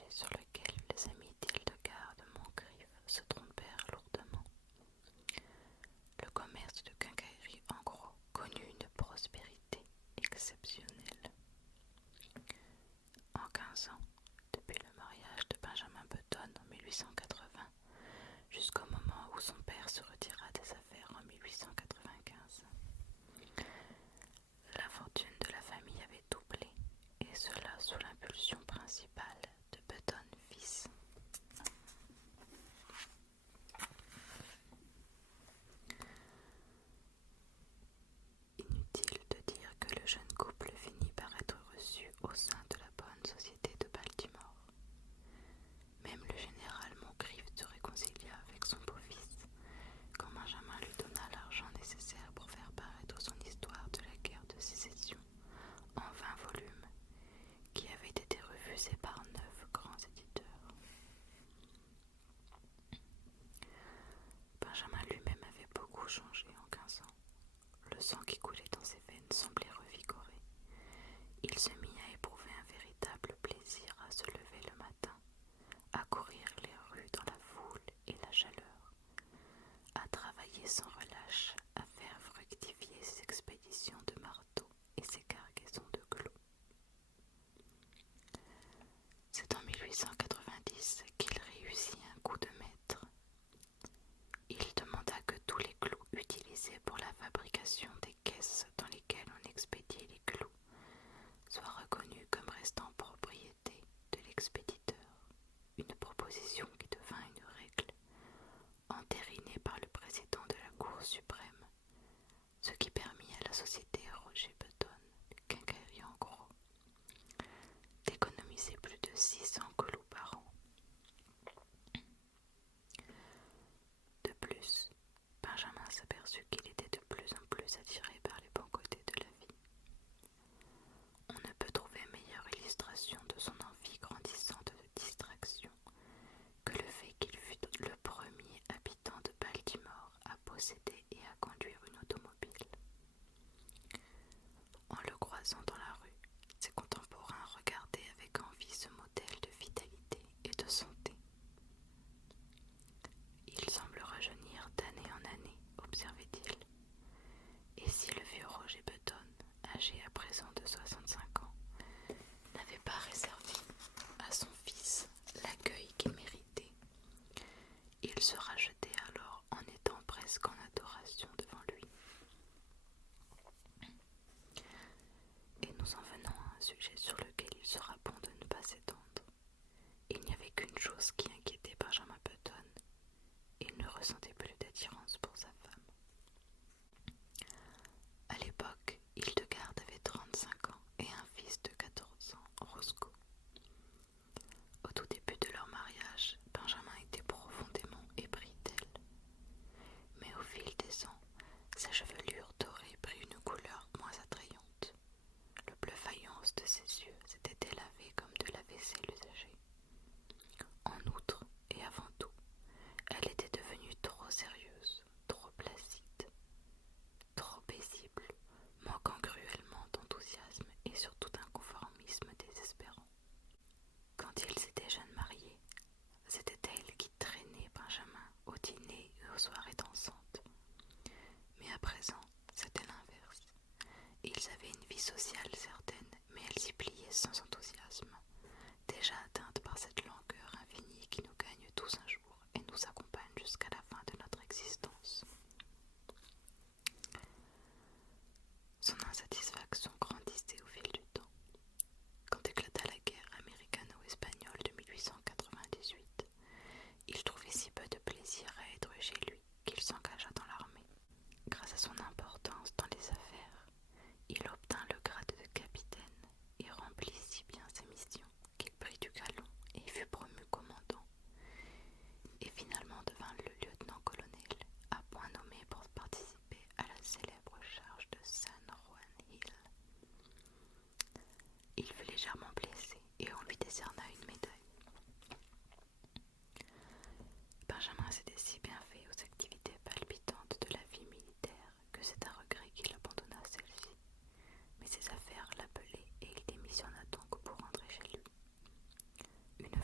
sujet sur lequel les amis d'Hildegard de Moncrief se trompèrent lourdement. Le commerce de quincaillerie en gros connut une prospérité exceptionnelle. En 15 ans, depuis le mariage de Benjamin Button en 1880, jusqu'au moment où son père se retira des affaires en 1895, la fortune de la famille avait doublé, et cela sous l'impulsion principale de Button fils. Inutile de dire que le jeune couple finit par être reçu au sein de la bonne société de Baltimore. Même le général Moncrief se réconcilia avec son beau-fils quand Benjamin lui donna l'argent nécessaire pour faire paraître son histoire de la guerre de sécession en 20 volumes, qui avait été refusée par 9 grands éditeurs. Benjamin lui-même avait beaucoup changé en 15 ans. Le sang qui coulait dans ses veines semblait revigoré. Il se mit à éprouver un véritable plaisir à se lever le matin, à courir les rues dans la foule et la chaleur, à travailler sans relâche, à faire fructifier ses expéditions de marteaux et ses cargaisons de clous. C'est en 1890 qu'il réussit un coup de maître. Il demanda que tous les clous utilisés pour la fabrication des caisses dans lesquelles on expédiait les clous soient reconnus comme restant propriété de l'expéditeur, une proposition qui devint une règle, entérinée par le président de la Cour suprême, ce qui permit à la société Roger Button, quincaillerie en gros, d'économiser plus de 600 clous par an. De plus, Benjamin s'aperçut qu'il était de plus en plus attiré par les bons côtés de la vie. On ne peut trouver meilleure illustration de son envie grandissante de distraction que le fait qu'il fut le premier habitant de Baltimore à posséder et à conduire une automobile. En le croisant dans la rue, ses contemporains regardaient avec envie ce modèle de vitalité et de santé. Il semble rajeunir d'année en année, observait-il. Et si le vieux Roger Button, âgé à présent de 65 ans, n'avait pas réservé à son fils l'accueil qu'il méritait, il se rachetait alors en étant presque en adoration devant lui. Et nous en venons à un sujet sur lequel il sera bon de ne pas s'étendre. Il n'y avait qu'une chose qui inquiétait Benjamin Button. Il ne ressentait plus d'attirance pour sa femme. À l'époque, Hildegard avait 35 ans et un fils de 14 ans, Roscoe. Au tout début de leur mariage, Benjamin était profondément épris d'elle. Mais au fil des ans, sa chevelure dorée prit une couleur moins attrayante. Le bleu faïence de ses yeux s'était délavé comme de la vaisselle usagée. En outre, et avant tout, elle était devenue trop sérieuse, trop placide, trop paisible, manquant cruellement d'enthousiasme et surtout d'un conformisme désespérant. Quand ils étaient jeunes mariés, c'était elle qui traînait Benjamin au dîner et aux soirées dansantes. Mais à présent, c'était l'inverse. Ils avaient une vie sociale certaine, mais elle s'y pliait sans enthousiasme, déjà atteinte par cette langueur infinie qui nous gagne tous un jour et nous accompagne jusqu'à la fin de notre existence. Son insatisfaction grandissait au fil du temps. Quand éclata la guerre américano-espagnole de 1898, il trouvait si peu de plaisir à être chez lui qu'il s'engagea dans l'armée. Grâce à son importance dans les affaires, il obtint le grade de capitaine et remplit si bien ses missions qu'il prit du galon et fut promu commandant, et finalement devint le lieutenant-colonel, à point nommé pour participer à la célèbre charge de San Juan Hill. Il fut légèrement blessé et on lui décerna une médaille. Benjamin s'était si bien fait aux activités palpitantes de la vie militaire que c'est à regret qu'il abandonna celle-ci. Mais ses affaires l'appelaient et il démissionna donc pour rentrer chez lui. Une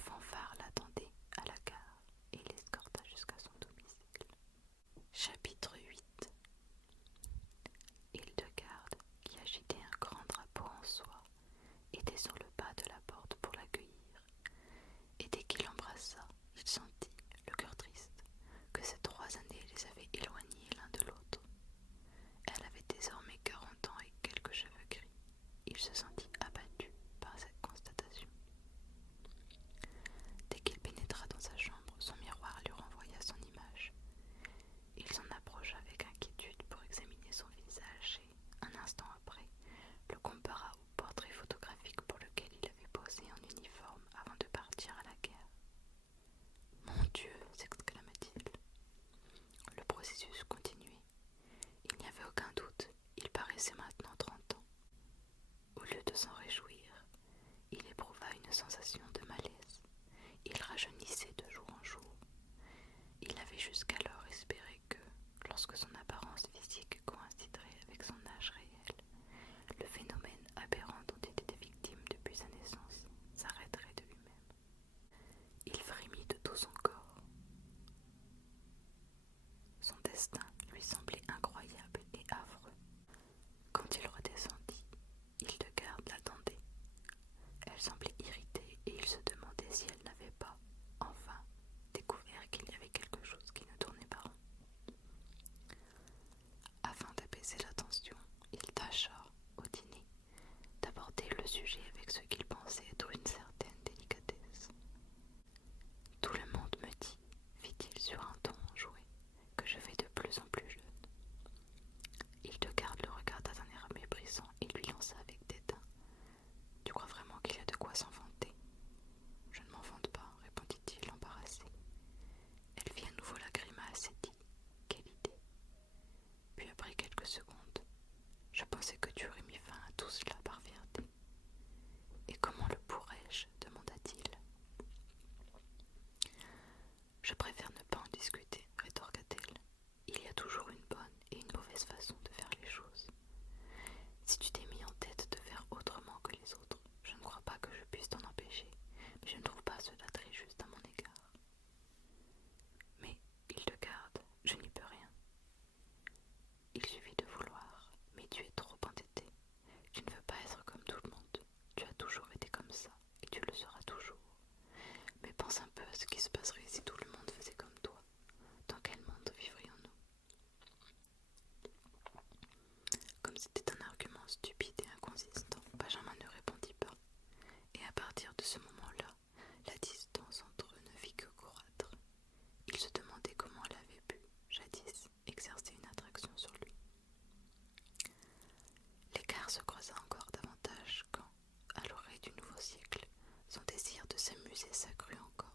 se creusa encore davantage quand, à l'orée du nouveau siècle, son désir de s'amuser s'accrut encore.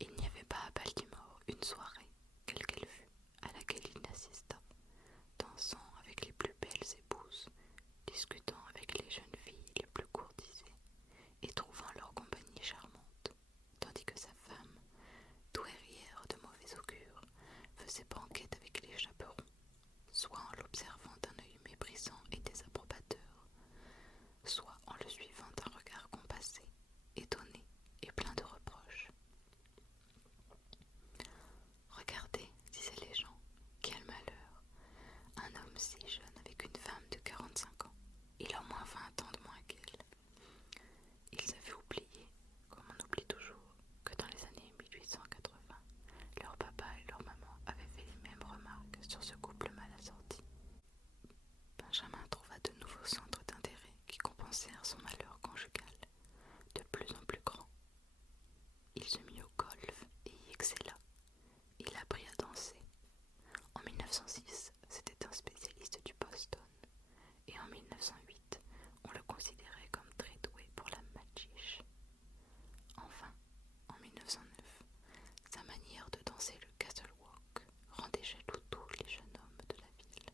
Il n'y avait pas à Baltimore une soirée, quelle qu'elle fût, à laquelle il n'assista, dansant avec les plus belles épouses, discutant avec les jeunes filles les plus courtisées et trouvant leur compagnie charmante, tandis que sa femme, douairière de mauvais augure, faisait banquette avec les chaperons, soit en l'observant d'un œil méprisant et désapprobateur, soit en le suivant d'un regard compassé, étonné et plein de reproches. Regardez, disaient les gens, quel malheur! Un homme si jeune avec une femme de 45 ans. Il a au moins 20 ans de moins qu'elle. Ils avaient oublié, comme on oublie toujours, que dans les années 1880, leur papa et leur maman avaient fait les mêmes remarques sur ce couple mal assorti. Benjamin trouva de nouveaux centres d'intérêt qui compensèrent son malheur conjugal, de plus en plus grand. Il se mit au golf et y excella. Il apprit à danser. En 1906, c'était un spécialiste du Boston, et en 1908, on le considérait comme très doué pour la matchiche. Enfin, en 1909, sa manière de danser le castle walk rendait jaloux tous les jeunes hommes de la ville.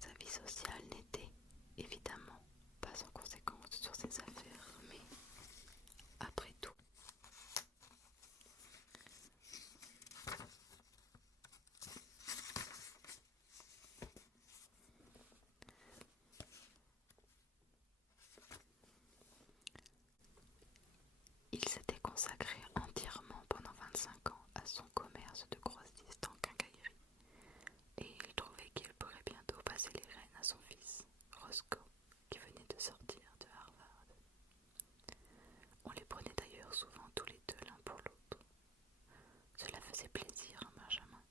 Sa vie sociale n'était, évidemment, pas sans conséquence sur ses affaires, mais, après tout, il s'était consacré entièrement pendant 25 ans à son commerce de grossiste en quincaillerie, et il trouvait qu'il pourrait bientôt passer les rênes à son fils, Roscoe, qui venait de sortir de Harvard. On les prenait d'ailleurs souvent tous les deux l'un pour l'autre. Cela faisait plaisir à Benjamin.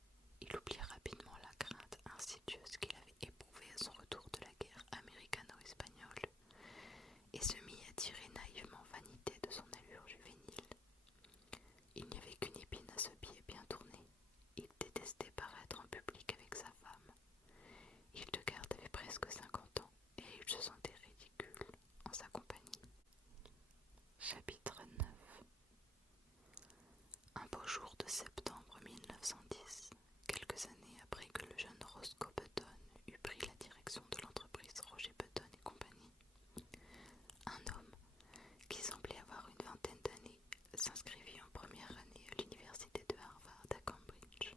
Il oublia rapidement la crainte insidieuse qu'il avait éprouvée à son retour de la guerre américano-espagnole et se mit à tirer naïvement vanité de son allure juvénile. Il n'y avait qu'une épine à ce pied bien tourné. Il détestait paraître en public avec sa femme. Hildegarde avait presque 50 ans et il se sentait ridicule en sa compagnie. Chapitre 9. Un beau jour de septembre 1910, quelques années après que le jeune Roscoe Button eut pris la direction de l'entreprise Roger Button et compagnie, un homme, qui semblait avoir une vingtaine d'années, s'inscrivit en première année à l'université de Harvard à Cambridge.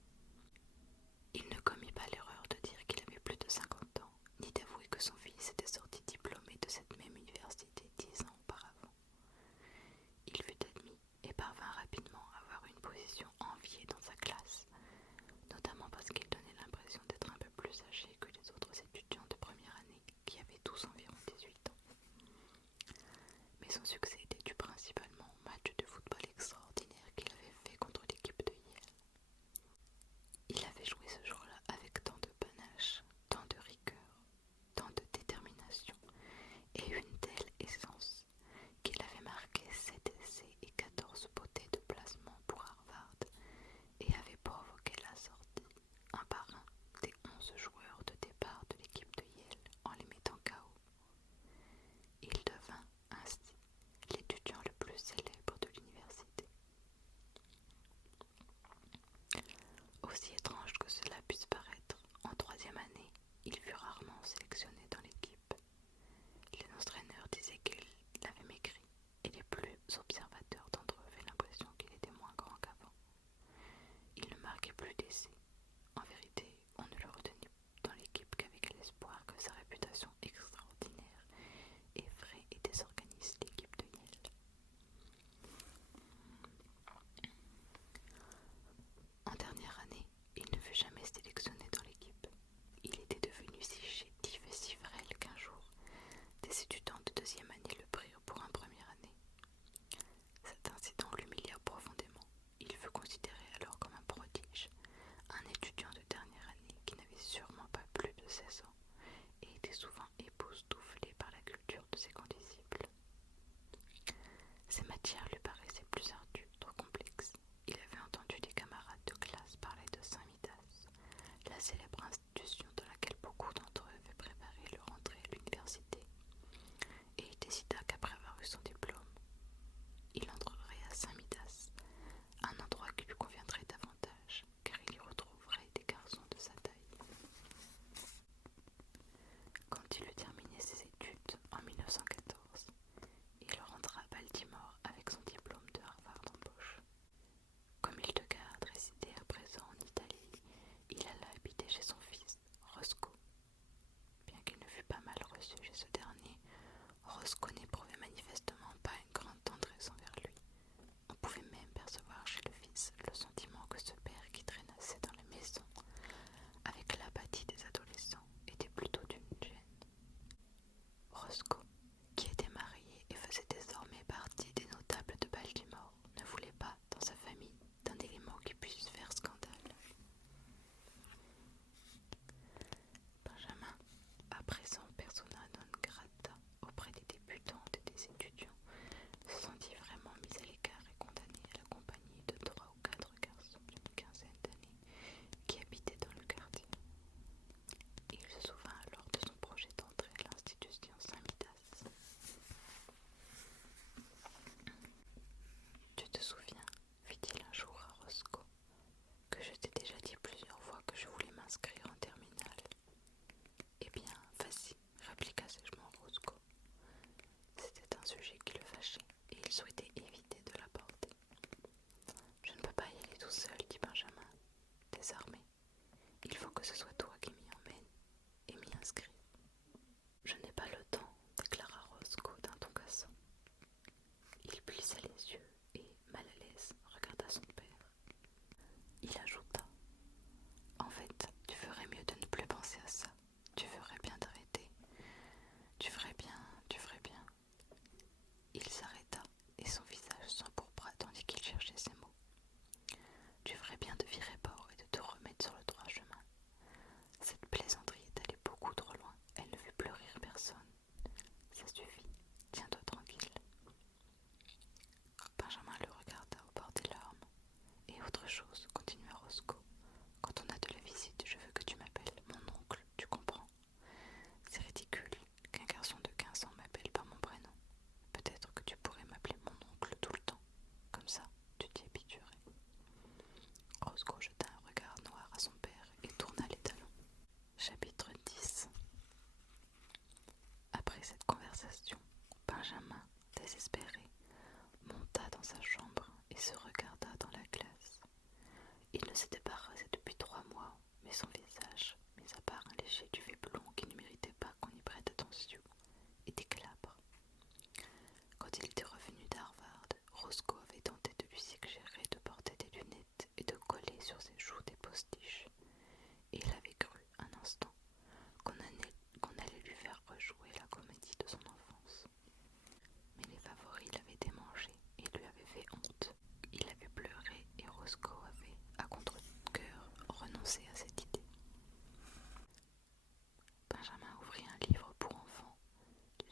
Il ne commit pas l'erreur de dire qu'il avait plus de 50 ans, ni d'avouer que son fils était sorti diplômé de cette même université 10 ans auparavant. Il fut admis et parvint rapidement à avoir une position enviée dans sa classe, notamment parce qu'il donnait l'impression d'être un peu plus âgé que les autres étudiants de première année qui avaient tous environ 18 ans. Mais son succès était dû principalement au match de football extraordinaire qu'il avait fait contre l'équipe de Yale. Il avait joué ce jour-là avec tant de panache, tant de rigueur, tant de détermination et une telle aisance qu'il avait marqué 7 essais et 14 potées de placement pour Harvard et avait provoqué la sortie, un par un, des 11 joueurs de départ de l'équipe de Yale en les mettant KO. Il devint ainsi l'étudiant le plus célèbre de l'université. Aussi étrange que cela puisse paraître, en troisième année, il fut rarement sélectionné dans l'équipe. Les entraîneurs disaient qu'il avait maigri, et les plus observateurs d'entre eux avaient l'impression qu'il était moins grand qu'avant. Il ne marquait plus d'essais. En vérité, on ne le retenait dans l'équipe qu'avec l'espoir que sa réputation extraordinaire effraie et désorganise l'équipe de Yale. En dernière année, il ne fut jamais sélectionné dans l'équipe. Il était devenu si chétif et si frêle qu'un jour, des étudiants de deuxième année le prirent pour un première année. Cet incident l'humilia profondément. Il fut considéré alors comme un prodige, un étudiant de dernière année qui n'avait sûrement pas plus de 16 ans et était souvent époustouflé par la culture de ses condisciples. Ses matières lui paraissaient plus ardues, trop complexes. Il avait entendu des camarades de classe parler de Saint-Midas, la célèbre institution dans laquelle beaucoup d'entre Roscoe n'éprouvait manifestement pas une grande tendresse envers lui. On pouvait même percevoir chez le fils le sentiment que ce père qui traînassait dans la maison avec l'apathie des adolescents était plutôt d'une gêne. Roscoe, qui était marié et faisait désormais partie des notables de Baltimore, ne voulait pas, dans sa famille, d'un élément qui puisse faire scandale. Benjamin, à présent persona non grata auprès des débutantes et des étudiants, se sentit vraiment mis à l'écart et condamné à la compagnie de 3 ou 4 garçons d'une quinzaine d'années qui habitaient dans le quartier. Il se souvint alors de son projet d'entrer à l'institution Saint-Midas. « Tu te souviens, fit-il un jour à Roscoe, que je t'ai déjà dit plusieurs fois que je voulais m'inscrire en terminale. » « Eh bien, vas-y, » répliqua sèchement Roscoe. C'était un sujet qui le fâchait, et il souhaitait éviter de l'aborder. « Je ne peux pas y aller tout seul, dit Benjamin, désarmé. Il faut que ce soit toi qui m'y emmène et m'y inscrive. »« Je n'ai pas le temps, » déclara Roscoe d'un ton cassant. Il plissa les yeux et, mal à l'aise, regarda son père. Il ajouta: « En fait, tu ferais mieux de ne plus penser à ça. Tu ferais bien d'arrêter. Tu ferais bien, tu ferais bien. » Il s'arrêta et son visage s'empourpra tandis qu'il cherchait ses mots. « Tu ferais bien de virer bord et de te remettre sur le droit chemin. » Cette plaisanterie est allée beaucoup trop loin. Elle ne fait plus rire personne. Ça suffit. Tiens-toi tranquille. Benjamin le regarda au bord des larmes. « Et autre chose, » continua Roscoe. « Quand on a de la visite, je veux que tu m'appelles mon oncle, tu comprends? C'est ridicule qu'un garçon de 15 ans m'appelle par mon prénom. Peut-être que tu pourrais m'appeler mon oncle tout le temps. Comme ça, tu t'y habituerais. » Roscoe jeta un regard noir à son père et tourna les talons. Chapitre 10. Après cette conversation, Benjamin, désespéré, monta dans sa chambre et se regarda dans la glace. Il ne s'était pas rasé depuis 3 mois, mais son visage, mis à part un léger duvet blond qui ne méritait pas qu'on y prête attention, était glabre. Quand il était revenu d'Harvard, Roscoe avait tenté de lui suggérer de porter des lunettes et de coller sur ses joues des postiches, et il avait cru un instant qu'on allait lui faire rejouer la comédie de son enfance. Mais les favoris l'avaient démangé et lui avaient fait honte. Il avait pleuré et Roscoe avait, à contre-cœur, renoncé à cette idée. Benjamin ouvrit un livre pour enfants,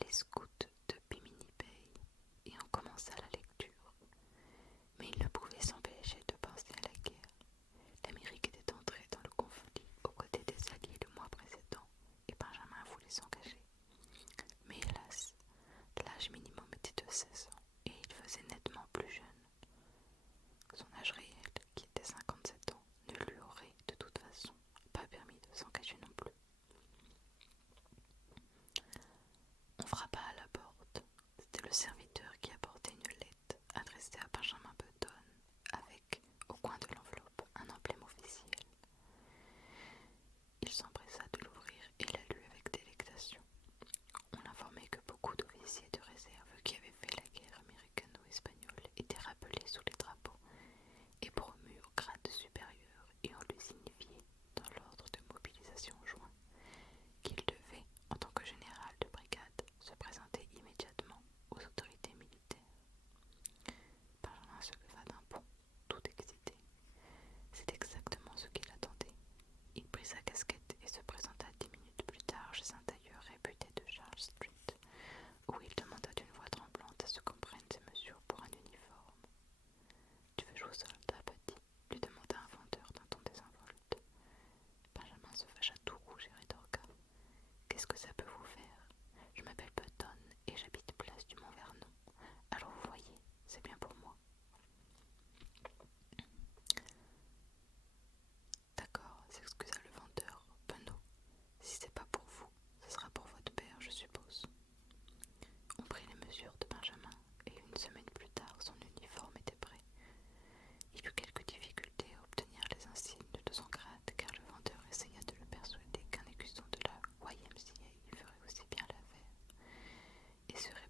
Les Scouts de Bimini Bay, et en commença la lecture. Mais il ne pouvait s'empêcher de penser à la guerre. L'Amérique était entrée dans le conflit aux côtés des Alliés le mois précédent, et Benjamin voulait s'engager. Mais hélas, l'âge minimum était de 16 ans, et il faisait nettement plus jeune. Son âge réel, qui était 57 ans, ne lui aurait, de toute façon, pas permis de s'engager non plus. On frappa à la porte. C'était le serviteur qui apportait une lettre adressée à Benjamin Button, avec, au coin de l'enveloppe, un emblème officiel. Il s'empressa de l'ouvrir et la lut avec délectation. On l'informait que beaucoup d'officiers de réserve qui avaient fait la guerre américano-espagnole étaient rappelés sous les drapeaux et promus au grade supérieur, et on lui signifiait, dans l'ordre de mobilisation joint, qu'il devait, en tant que général de brigade, se présenter immédiatement aux autorités militaires. Benjamin se leva d'un bond, tout excité. C'est exactement ce qu'il attendait. Il prit sa casquette et se présenta 10 minutes plus tard chez un tailleur réputé de Charles Street, où il demanda d'une voix tremblante à ce qu'on prenne ses mesures pour un uniforme. « Tu veux jouer au soldat, petit ?» lui demanda un vendeur d'un ton désinvolte. Benjamin se fâcha tout rouge et rétorqua: « Qu'est-ce que ça peut vous faire? Je m'appelle Button et j'habite place du Mont-Vernon. Alors vous voyez, c'est bien pour moi. » « D'accord, » s'excusa le vendeur, penaud. « Si c'est pas pour vous, ce sera pour votre père, je suppose. » On prit les mesures de Benjamin, et une semaine plus tard, son uniforme était prêt. Il eut quelques difficultés à obtenir les insignes de son grade, car le vendeur essaya de le persuader qu'un écusson de la YMCA ferait aussi bien l'affaire, et serait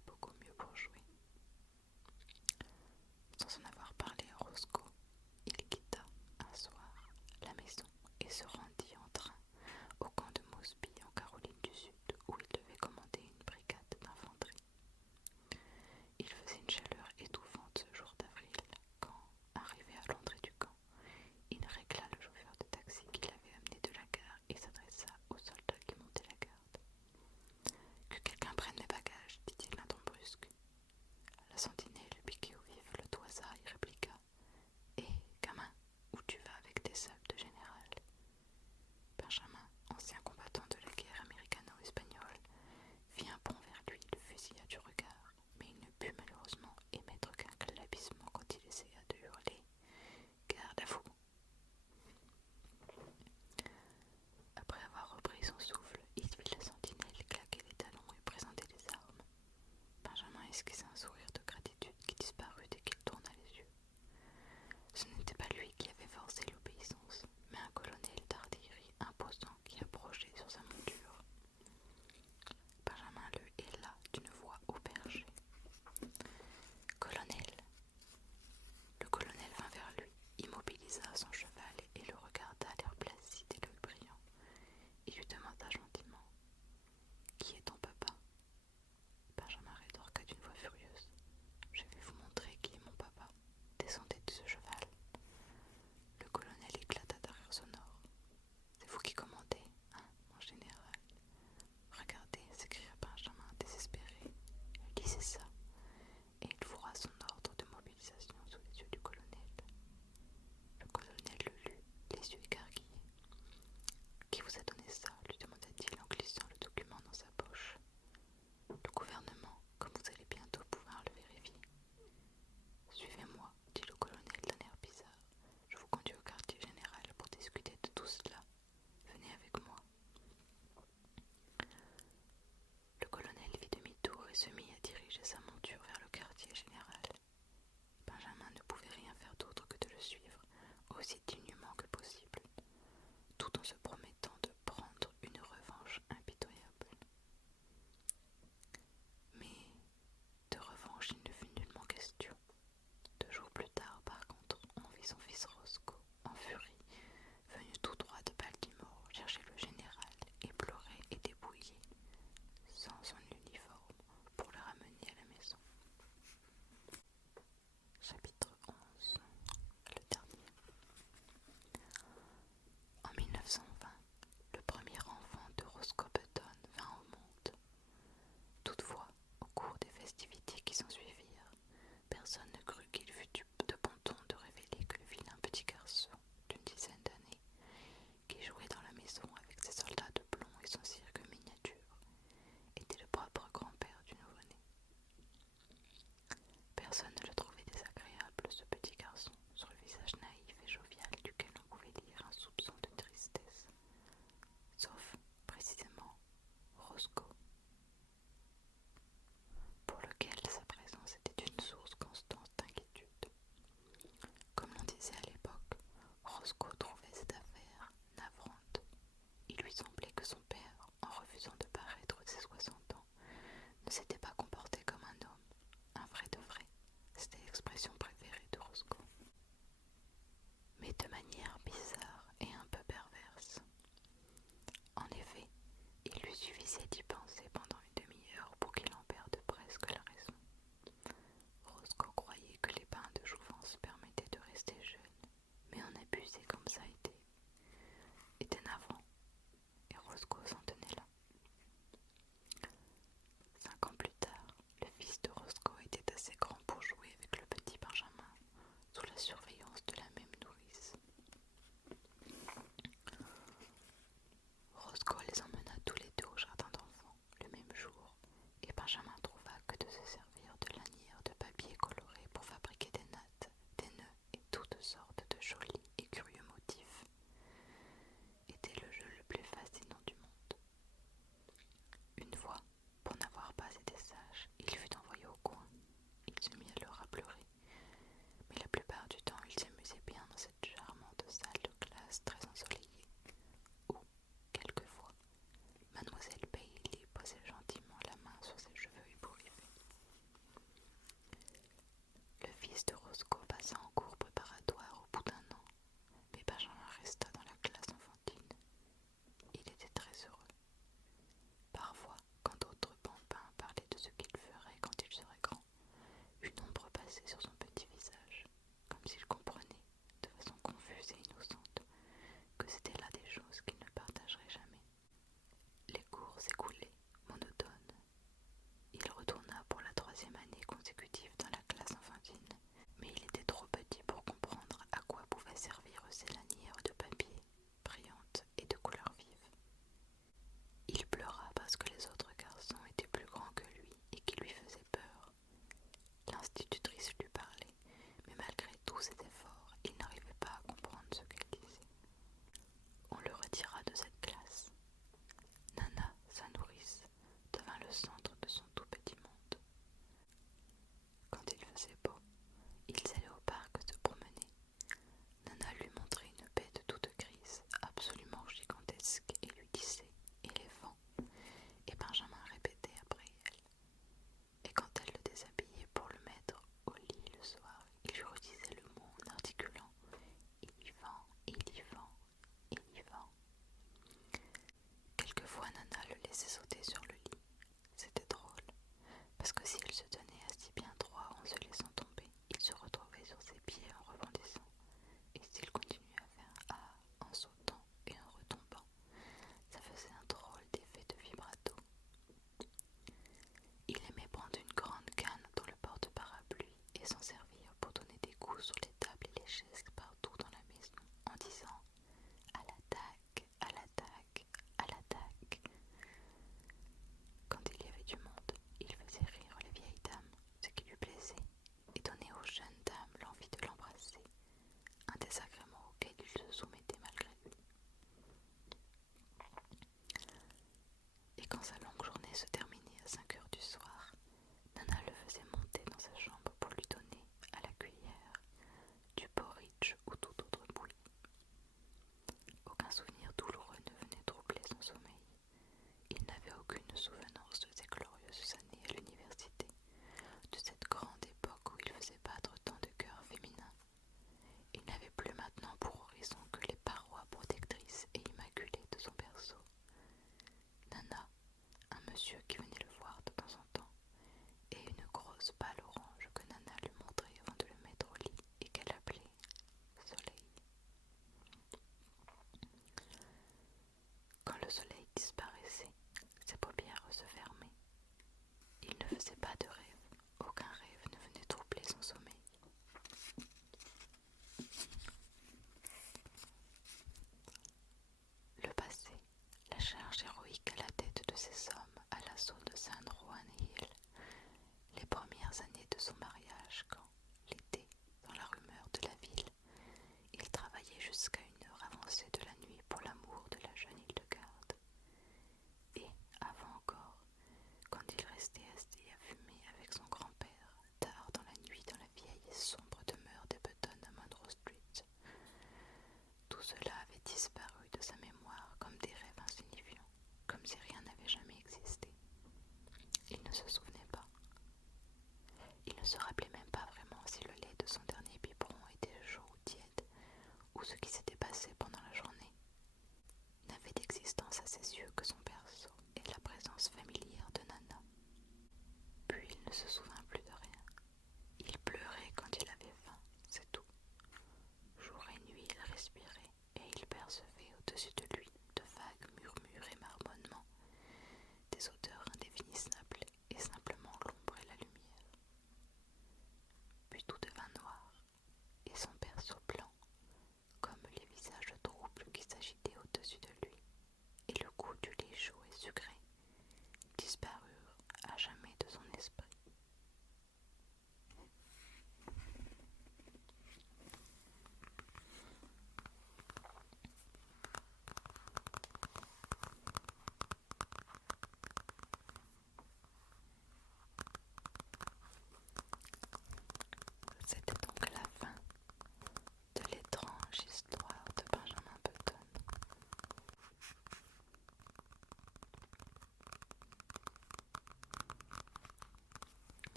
quand sa longue journée se terminait,